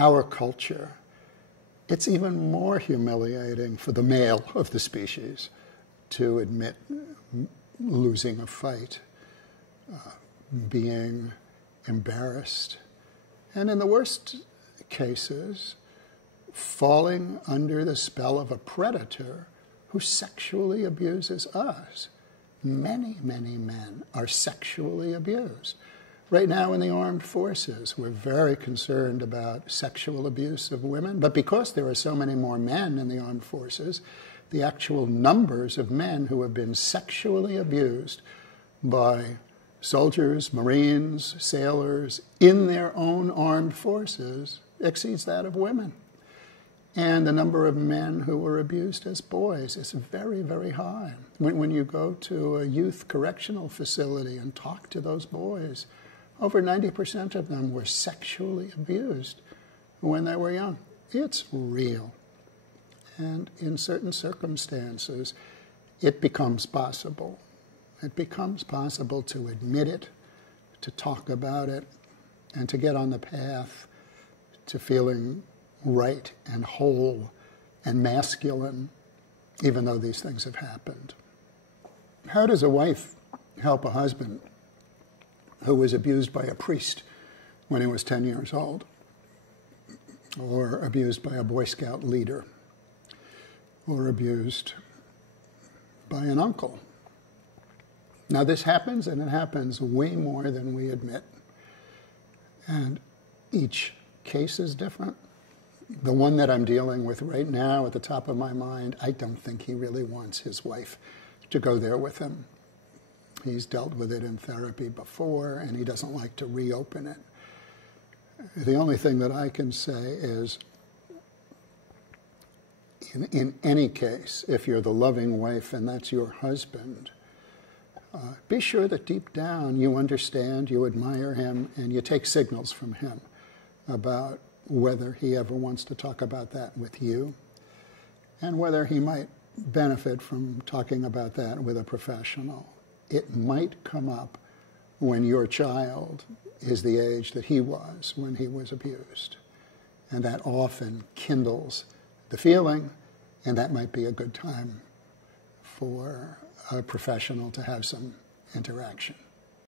our culture, it's even more humiliating for the male of the species to admit losing a fight, being embarrassed, and in the worst cases, falling under the spell of a predator who sexually abuses us. Many, many men are sexually abused. Right now in the armed forces, we're very concerned about sexual abuse of women, but because there are so many more men in the armed forces, the actual numbers of men who have been sexually abused by soldiers, Marines, sailors in their own armed forces exceeds that of women. And the number of men who were abused as boys is very, very high. When you go to a youth correctional facility and talk to those boys, over 90% of them were sexually abused when they were young. It's real. And in certain circumstances, it becomes possible. It becomes possible to admit it, to talk about it, and to get on the path to feeling right and whole and masculine, even though these things have happened. How does a wife help a husband who was abused by a priest when he was 10 years old, or abused by a Boy Scout leader, or abused by an uncle? Now this happens, and it happens way more than we admit. And each case is different. The one that I'm dealing with right now at the top of my mind, I don't think he really wants his wife to go there with him. He's dealt with it in therapy before, and he doesn't like to reopen it. The only thing that I can say is, in any case, if you're the loving wife and that's your husband, be sure that deep down you understand, you admire him, and you take signals from him about whether he ever wants to talk about that with you, and whether he might benefit from talking about that with a professional. It might come up when your child is the age that he was when he was abused. And that often kindles the feeling, and that might be a good time for a professional to have some interaction.